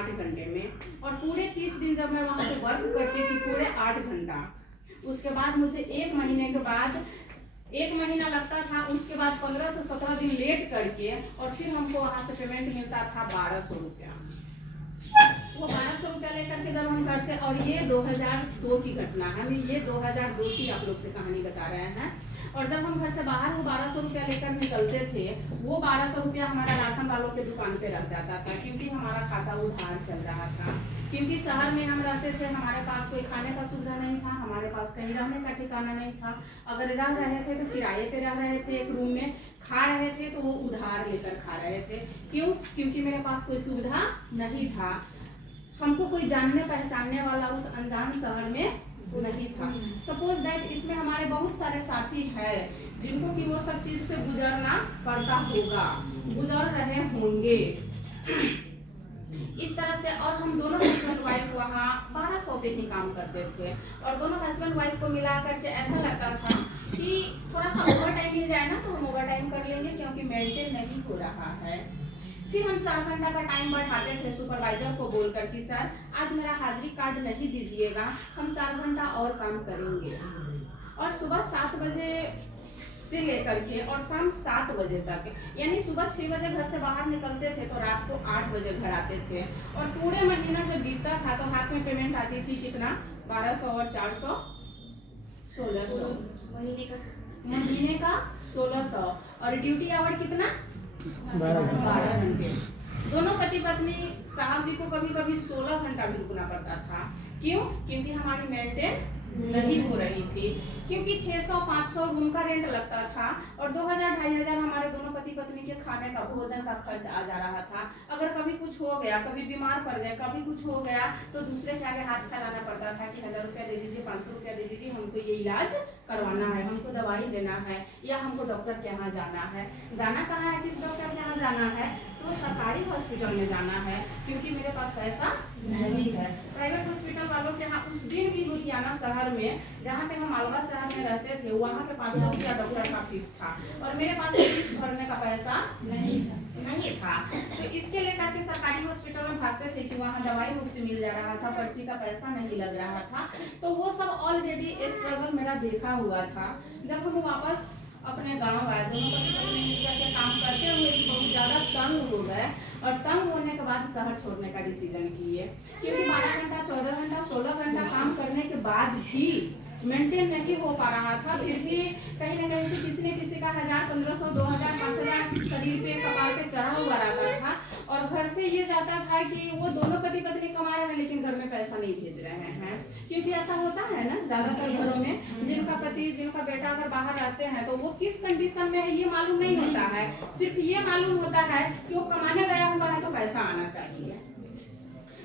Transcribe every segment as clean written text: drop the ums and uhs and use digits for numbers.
8 घंटे में, और पूरे 30 दिन जब मैं वहाँ पे वर्क करती थी पूरे 8 घंटा, उसके बाद मुझे 1 महीने के बाद 1 महीना लगता था, उसके बाद 15 से 17 दिन लेट करके और फिर हमको वहाँ से पेमेंट मिलता था 1200 रुपया। वो 1200 रुपया लेकर के जब हम घर से, और ये 2002 की घटना है, हम ये 2002 की आप लोग से कहानी बता रहे हैं। और जब हम घर से बाहर वो 1200 रुपया लेकर निकलते थे, वो 1200 रुपया हमारा राशन वालों के दुकान पे रख जाता था, क्योंकि हमारा खाता उधार चल रहा था। क्योंकि शहर में हम रहते थे, हमारे पास कोई खाने का सुविधा नहीं था, हमारे पास कहीं रहने का ठिकाना नहीं था। अगर रह रहे थे तो किराए पे रह रहे थे, एक रूम में खा रहे थे तो वो उधार लेकर खा रहे थे। क्यों? क्योंकि मेरे पास कोई सुविधा नहीं था, हमको कोई जानने पहचानने वाला उस अनजान शहर में नहीं था। सपोज दैट इसमें हमारे बहुत सारे साथी हैं जिनको कि वो सब चीज से गुजरना पड़ता होगा, गुजर रहे होंगे इस तरह से। और हम दोनों हस्बैंड वाइफ वहाँ 1200 पे ही काम करते थे, और दोनों हस्बैंड वाइफ को मिला करके ऐसा लगता था कि थोड़ा सा ओवर टाइम मिल जाए ना तो हम ओवर टाइम कर लेंगे, क्योंकि मेंटेन नहीं हो रहा है। फिर हम 4 घंटा का टाइम बढ़ाते थे सुपरवाइजर को बोलकर कि सर आज मेरा हाजिरी कार्ड नहीं दीजिएगा, हम 4 घंटा और काम करेंगे। और सुबह 7 बजे से लेकर के और शाम 7 बजे तक, यानी सुबह 6 बजे घर से बाहर निकलते थे तो रात को 8 बजे घर आते थे। और पूरे महीना जब बीतता था तो हाथ में पेमेंट आती थी कितना, 1200 और 400 1600, महीने का 1600, और ड्यूटी आवर कितना 12 घंटे। दोनों पति पत्नी साहब जी को कभी कभी 16 घंटा भी रुकना पड़ता था। क्यों? क्योंकि हमारी मेंटेन नहीं हो रही थी, क्योंकि 600-500 रूम का रेंट लगता था, और 2000-2500 हमारे दोनों पति पत्नी के खाने का भोजन का खर्च आ जा रहा था। अगर कभी कुछ हो गया, कभी बीमार पड़ गए, कभी कुछ हो गया तो दूसरे के आगे हाथ फैलाना पड़ता था कि 1000 रुपया दे दीजिए, 500 रुपया दे दीजिए, हमको ये इलाज करवाना है, हमको दवाई लेना है, या हमको डॉक्टर के यहाँ जाना है। जाना कहाँ है, किस डॉक्टर के यहाँ जाना है? तो सरकारी हॉस्पिटल में जाना है, क्योंकि मेरे पास पैसा नहीं है। प्राइवेट हॉस्पिटल वालों के यहाँ उस दिन भी लुधियाना शहर में, जहाँ पे हम मालवा शहर में रहते थे, वहाँ पे 500 रुपया डॉक्टर का फीस था, और मेरे पास फीस भरने का पैसा नहीं था। तो इसके लेकर के सरकारी हॉस्पिटल में भागते थे कि वहाँ दवाई मुफ्त मिल जा रहा था, पर्ची का पैसा नहीं लग रहा था। तो वो सब ऑलरेडी स्ट्रगल मेरा देखा हुआ था। जब हम वापस अपने गांव आए, दोनों पति मिलकर के काम करते हुए भी बहुत ज़्यादा तंग हो गए, और तंग होने के बाद शहर छोड़ने का डिसीजन किए, क्योंकि 12 घंटा 14 घंटा 16 घंटा काम करने के बाद भी मेंटेन नहीं हो पा रहा था। फिर भी कहीं ना कहीं से किसी न किसी का 1000, 1500, 2000, 5000 शरीर पे कपाल पे चढ़ा हुआ रहता था, और घर से ये जाता था कि वो दोनों पति पत्नी कमा रहे हैं लेकिन घर में पैसा नहीं भेज रहे हैं। क्योंकि ऐसा होता है ना ज्यादातर घरों में, जिनका पति जिनका बेटा अगर बाहर रहते हैं तो वो किस कंडीशन में है ये मालूम नहीं होता है, सिर्फ ये मालूम होता है कि वो कमाने गया हुआ है तो पैसा आना चाहिए।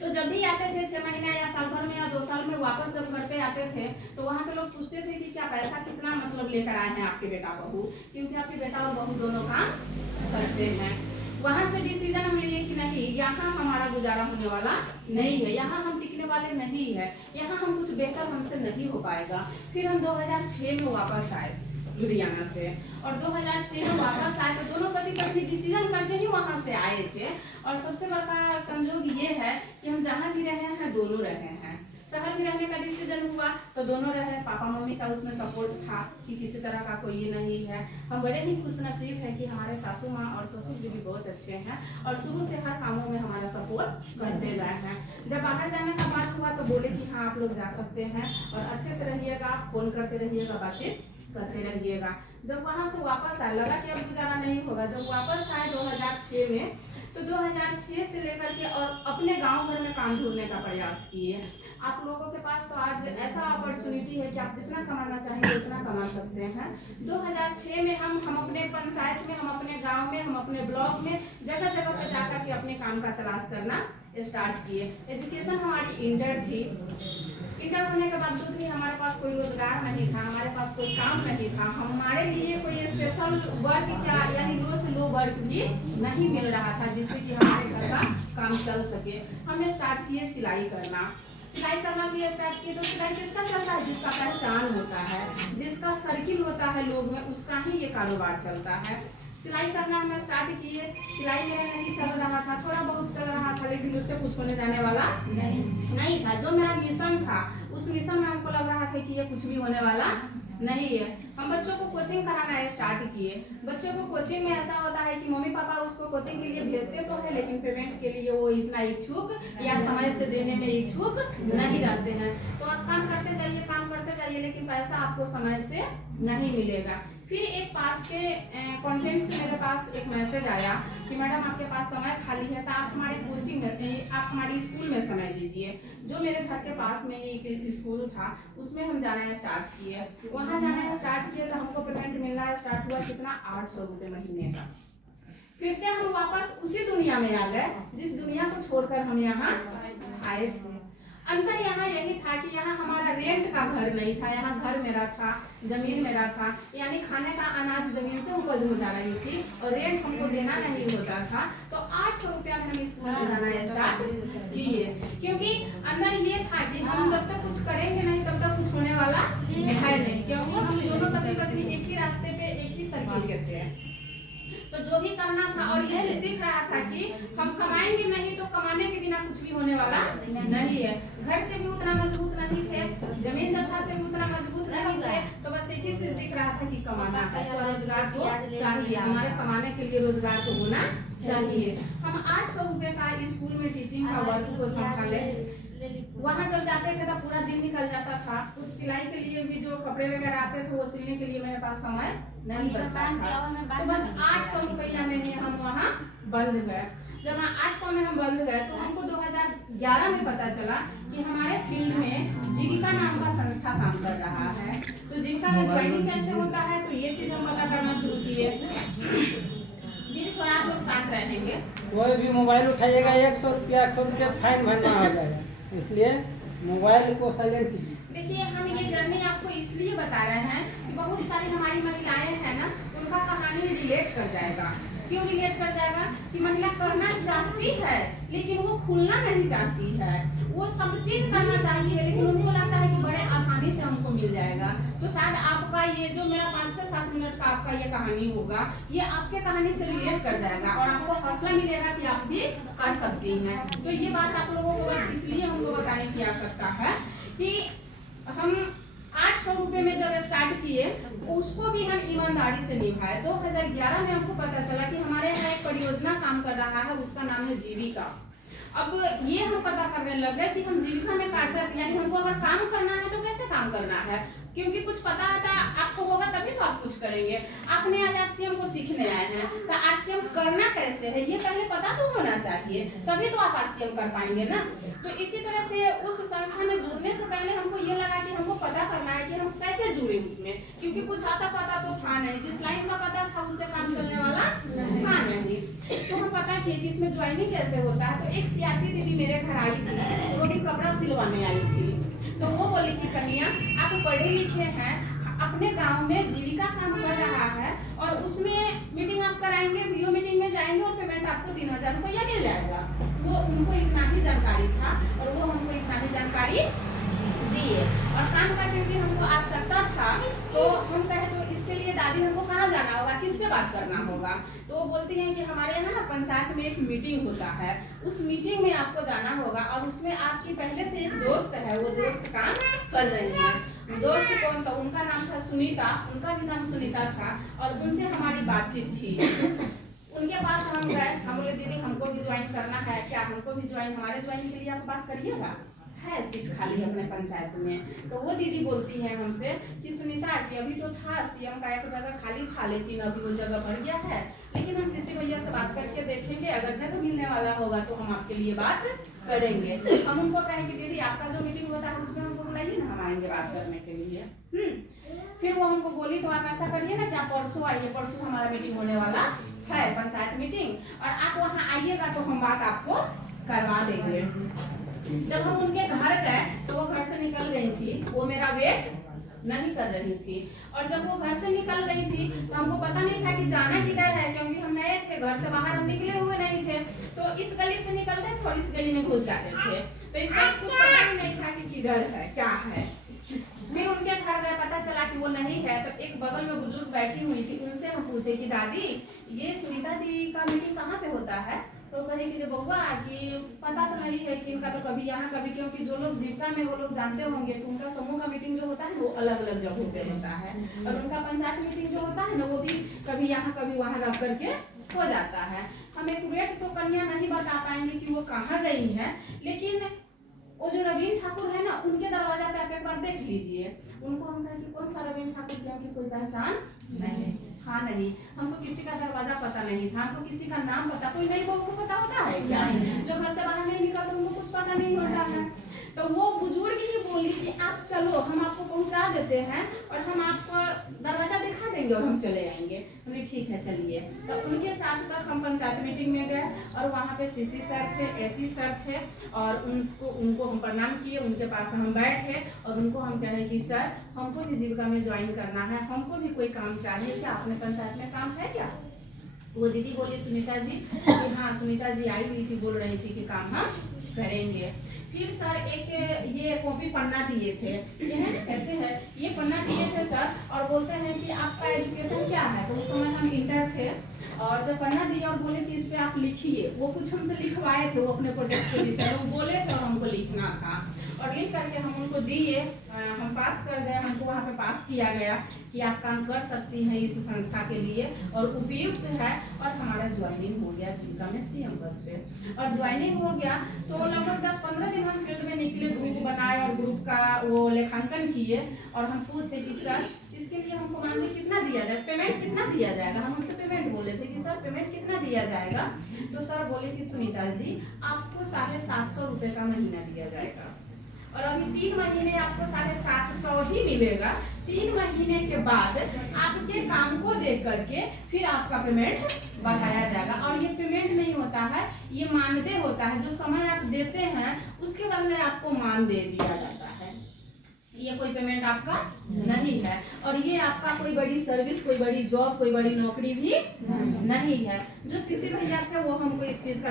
तो जब भी आते थे 6 महीना या साल भर में या 2 साल में वापस जब घर पे आते थे तो वहाँ के लोग पूछते थे कि क्या पैसा कितना मतलब लेकर आए हैं आपके बेटा बहू, क्योंकि आपके बेटा और बहू दोनों काम करते हैं। वहाँ से डिसीजन हम लिए कि नहीं, यहाँ हमारा गुजारा होने वाला नहीं है, यहाँ हम टिकने वाले नहीं है, यहाँ हम कुछ बेहतर हमसे नहीं हो पाएगा। फिर हम 2006 में वापस आए लुधियाना से, और 2006 में वापस आए तो दोनों पति पत्नी डिसीजन करके ही वहाँ से आए थे। और सबसे बड़ा संजोग ये है कि हम जहाँ भी रहे हैं दोनों रहे हैं। शहर में रहने का डिसीजन हुआ तो दोनों रहे, पापा मम्मी का उसमें सपोर्ट था कि किसी तरह का कोई ये नहीं है। हम बड़े ही खुशनसीब हैं कि हमारे सासू माँ और ससुर जी भी बहुत अच्छे हैं, और शुरू से हर कामों में हमारा सपोर्ट करते गए हैं। जब बाहर जाने का बात हुआ तो बोले कि हाँ आप लोग जा सकते हैं, और अच्छे से रहिएगा, फोन करते रहिएगा, बातचीत करते रहिएगा। जब वहाँ से वापस आए, लगा कि अब गुजारा नहीं होगा। जब वापस आए 2006 में, तो 2006 से लेकर के और अपने गांव भर में काम ढूंढने का प्रयास किए। आप लोगों के पास तो आज ऐसा अपॉर्चुनिटी है कि आप जितना कमाना चाहेंगे उतना कमा सकते हैं। 2006 में हम अपने पंचायत में, हम अपने गांव में, हम अपने ब्लॉक में जगह जगह पर जाकर के अपने काम का तलाश करना स्टार्ट किए। एजुकेशन हमारी इंटर थी, इंटर होने के बावजूद भी हमारे पास कोई रोजगार नहीं था, हमारे पास कोई काम नहीं था, हमारे लिए कोई स्पेशल वर्क क्या यानी लो से लो वर्क भी नहीं मिल रहा था जिससे कि हमारे घर का काम चल सके। हमने स्टार्ट किए सिलाई करना। सिलाई करना भी स्टार्ट किए तो सिलाई किसका चलता है? जिसका पहचान होता है, जिसका सर्किल होता है लोग में, उसका ही ये कारोबार चलता है। सिलाई करना हमें स्टार्ट किए। सिलाई मेरा नहीं चल रहा था, थोड़ा बहुत चल रहा था, लेकिन उससे कुछ होने जाने वाला नहीं था। जो मेरा मिशन था उस मिशन में हमको लग रहा था कि ये कुछ भी होने वाला नहीं है। हम बच्चों को कोचिंग कराना स्टार्ट किए। बच्चों को कोचिंग में ऐसा होता है कि मम्मी पापा उसको कोचिंग के लिए भेजते तो है, लेकिन पेमेंट के लिए वो इतना इच्छुक या समय से देने में इच्छुक नहीं रहते हैं। तो आप काम करते जाइए, लेकिन पैसा आपको समय से नहीं मिलेगा। फिर एक पास के कॉन्टेंट से मेरे पास एक मैसेज आया कि मैडम आपके पास समय खाली है तो आप हमारे कोचिंग में, आप हमारी स्कूल में समय दीजिए। जो मेरे घर के पास में ही एक स्कूल था उसमें हम जाना स्टार्ट किए। वहाँ जाना स्टार्ट किए तो हमको पेमेंट मिलना स्टार्ट हुआ कितना, 800 रुपये महीने का। फिर से हम वापस उसी दुनिया में आ गए जिस दुनिया को छोड़कर हम यहाँ आए थे। अंतर यहाँ यही था कि यहाँ हमारा रेंट का घर नहीं था, यहाँ घर मेरा था, जमीन मेरा था, यानी खाने का अनाज जमीन से उपज हो जा रही थी और रेंट हमको देना नहीं होता था। तो 800 रुपया में हम स्कूल में जाना स्टार्ट किए, क्योंकि अंदर ये था कि हम जब तक कुछ करेंगे नहीं तब तक कुछ होने वाला है नहीं, क्योंकि हम दोनों पति पत्नी एक ही रास्ते पे एक ही सर्किल के थे। तो जो भी करना था, और ये चीज दिख रहा था कि हम कमाएंगे नहीं तो कमाने के बिना कुछ भी होने वाला नहीं है। घर से भी उतना मजबूत नहीं थे, जमीन जत्था से भी उतना मजबूत नहीं थे, तो बस एक ही चीज दिख रहा था कि कमाना है, स्वरोजगार तो चाहिए, हमारे कमाने के लिए रोजगार तो होना चाहिए। हम 800 रुपये का स्कूल में टीचिंग का वर्क को संभाले। वहाँ जब जाते थे तो पूरा दिन निकल जाता था। कुछ सिलाई के लिए भी जो कपड़े वगैरह आते थे वो सिलने के लिए मेरे पास समय नहीं बचता था। तो बस 800 रुपया में हम वहाँ बंद गए। जब 800 में हम बंद गए तो हमको 2011 में पता चला कि हमारे फील्ड में जीविका नाम का संस्था काम कर रहा है। तो जीविका में ज्वाइनिंग कैसे होता है तो ये चीज हम पता करना शुरू किए। दीदी थोड़ा आप लोग साथ रहेंगे। कोई भी मोबाइल उठाइएगा 100 रुपया खुद के फाइन भरना हो जाएगा, इसलिए मोबाइल को साइलेंट कीजिए। देखिए हम ये जर्नी आपको इसलिए बता रहे हैं कि बहुत सारी हमारी महिलाएं हैं ना, उनका कहानी रिलेट कर जाएगा। क्यों रिलेट कर जाएगा कि महिला करना चाहती है लेकिन वो खुलना नहीं चाहती है। वो सब चीज करना चाहती है लेकिन उनको लगता है कि बड़े आसानी से हमको मिल जाएगा। तो शायद आपका ये जो मेरा 5 से 7 मिनट का आपका ये कहानी होगा, ये आपके कहानी से रिलेट कर जाएगा और आपको हौसला मिलेगा कि आप भी कर सकती हैं। तो ये बात आप लोगों को बस इसलिए हमको बताने की आवश्यकता है कि हम 800 रुपये में जब स्टार्ट किए उसको भी हम ईमानदारी से निभाए। 2011 में हमको पता चला कि हमारे यहाँ एक परियोजना काम कर रहा है, उसका नाम है जीविका। अब ये हम पता करने लगे कि हम जीविका में कार्यरत, यानी हमको अगर काम करना है तो कैसे काम करना है, क्योंकि कुछ पता आता आपको होगा तभी तो आप कुछ करेंगे। आपने आज आरसीएम को सीखने आए हैं तो आरसीएम करना कैसे है ये पहले पता तो होना चाहिए, तभी तो आप आरसीएम कर पाएंगे ना। तो इसी तरह से उस संस्था में जुड़ने से पहले हमको ये लगा कि हमको पता करना है कि हम कैसे जुड़े उसमें, क्योंकि कुछ आता पता तो था नहीं। जिस लाइन का पता था उससे काम चलने वाला था नहीं। तो हम पता किए कि इसमें ज्वाइनिंग कैसे होता है। तो एक सीआरपी दीदी मेरे घर आई थी, वो भी कपड़ा सिलवाने आई थी। तो वो बोली कि कन्या आप पढ़े लिखे हैं, अपने गांव में जीविका काम कर रहा है और उसमें मीटिंग आप कराएंगे, वीडियो मीटिंग में जाएंगे और पेमेंट आपको 3000 रुपया मिल जाएगा। वो उनको इतना ही जानकारी था और वो हमको इतना ही जानकारी दिए। और काम का क्योंकि हमको आवश्यकता था तो हम कहे तो इसके लिए दादी हमको कहाँ जाना होगा, किससे बात करना होगा। तो वो बोलती हैं कि हमारे यहाँ ना पंचायत में एक मीटिंग होता है, उस मीटिंग में आपको जाना होगा और उसमें आपकी पहले से एक दोस्त है, वो दोस्त काम कर रही है। दोस्त कौन था, उनका नाम था सुनीता, उनका भी नाम सुनीता था और उनसे हमारी बातचीत थी। उनके पास हम गए, हम बोले दीदी हमको भी ज्वाइन करना है क्या, हमको भी ज्वाइन, हमारे ज्वाइन के लिए आप बात करिएगा, है सीट खाली अपने पंचायत में। तो वो दीदी बोलती है हमसे कि सुनीता कि अभी तो था सीएम का एक जगह खाली था लेकिन अभी वो जगह भर गया है, लेकिन हम सीसी भैया से बात करके देखेंगे, अगर जगह मिलने वाला होगा तो हम आपके लिए बात करेंगे। हम उनको कहेंगे दीदी आपका जो मीटिंग होता है उसमें हमको बुलाइए ना, हम आएंगे बात करने के लिए। फिर वो हमको बोली तो आप ऐसा करिए ना कि आप परसों आइए, परसों हमारा मीटिंग होने वाला है, पंचायत मीटिंग, और आप वहाँ आइएगा तो हम बात आपको करवा देंगे। जब हम उनके घर गए तो वो घर से निकल गई थी, वो मेरा वेट नहीं कर रही थी। और जब वो घर से निकल गई थी तो हमको पता नहीं था कि जाना किधर है, क्योंकि हम नए थे, घर से बाहर हम निकले हुए नहीं थे। तो इस गली से निकलते थे और इस गली में घुस जाते थे, तो इसका कुछ पता ही नहीं था कि किधर है क्या है। फिर उनके घर गए, पता चला कि वो नहीं है। तो एक बगल में बुजुर्ग बैठी हुई थी, उनसे हम पूछे कि दादी ये सुनीता दी का मीटिंग कहाँ पे होता है? तो कहे कि बउआ कि पता तो नहीं है कि इनका तो कभी यहाँ कभी, क्योंकि जो लोग जीविका में वो लोग जानते होंगे कि उनका समूह का मीटिंग जो होता है वो अलग अलग जगहों पे होता है, और उनका पंचायत मीटिंग जो होता है ना वो भी कभी यहाँ कभी वहाँ रह करके हो जाता है। हम एक रेट तो कन्या नहीं बता पाएंगे कि वो कहाँ गई है, लेकिन वो जो रवीन ठाकुर है ना उनके दरवाजा पे आप एक बार देख लीजिए। उनको हम कहें कि कौन सा रवीन ठाकुर, क्योंकि कोई पहचान नहीं, हाँ नहीं, हमको किसी का दरवाजा पता नहीं था, हमको किसी का नाम पता, कोई नई बहू को पता होता है क्या? जो घर से बाहर नहीं निकलता उनको कुछ पता नहीं होता है। तो वो बुजुर्ग ही बोली कि आप चलो हम आपको पहुंचा देते हैं और हम आपको दरवाजा दिखा देंगे और हम चले आएंगे। हमने ठीक है चलिए। तो उनके साथ तक हम पंचायत मीटिंग में गए और वहाँ पे सीसी सर थे, एसी सर थे, और उनको हम प्रणाम किए, उनके पास हम बैठे और उनको हम कहे कि सर हमको भी जीविका में ज्वाइन करना है, हमको भी कोई काम चाहिए क्या, अपने पंचायत में काम है क्या? वो दीदी बोली सुनीता जी कि हाँ, सुनीता जी आई हुई थी, बोल रही थी कि काम हम करेंगे। फिर सर एक ये कॉपी पन्ना दिए थे, ये है ना कैसे है, ये पन्ना दिए थे सर, और बोलते हैं कि आपका एजुकेशन क्या है? तो उस समय हम इंटर थे, और जब पन्ना दिया और बोले कि इस पे आप लिखिए, वो कुछ हमसे लिखवाए थे, वो अपने प्रोजेक्ट के विषय में बोले थे और हमको लिखना था, और लिख करके हम उनको दिए। हम पास कर गए, हमको वहाँ पे पास किया गया कि आप काम कर सकती हैं इस संस्था के लिए और उपयुक्त है, और हमारा ज्वाइनिंग हो गया जीविका में सीएम पद से। और ज्वाइनिंग हो गया तो लगभग 10-15 दिन हम फील्ड में निकले, ग्रुप बनाए और ग्रुप का वो लेखांकन किए, और हम पूछे कि सर इसके लिए हमको मानदेय कितना दिया जाए, पेमेंट कितना दिया जाएगा? हम उनसे पेमेंट बोले थे कि सर पेमेंट कितना दिया जाएगा? तो सर बोले कि सुनीता जी आपको 750 रुपये का महीना दिया जाएगा, और अभी 3 महीने आपको 750 ही मिलेगा। 3 महीने के बाद आपके काम को देख करके फिर आपका पेमेंट बढ़ाया जाएगा, और ये पेमेंट नहीं होता है, ये मानदेय होता है। जो समय आप देते हैं उसके बदले आपको मानदेय दिया जाता है, ये कोई पेमेंट आपका नहीं है, और ये आपका कोई बड़ी सर्विस, कोई बड़ी जॉब, कोई बड़ी नौकरी भी नहीं है। जो सीसी भैया थे वो हमको इस चीज का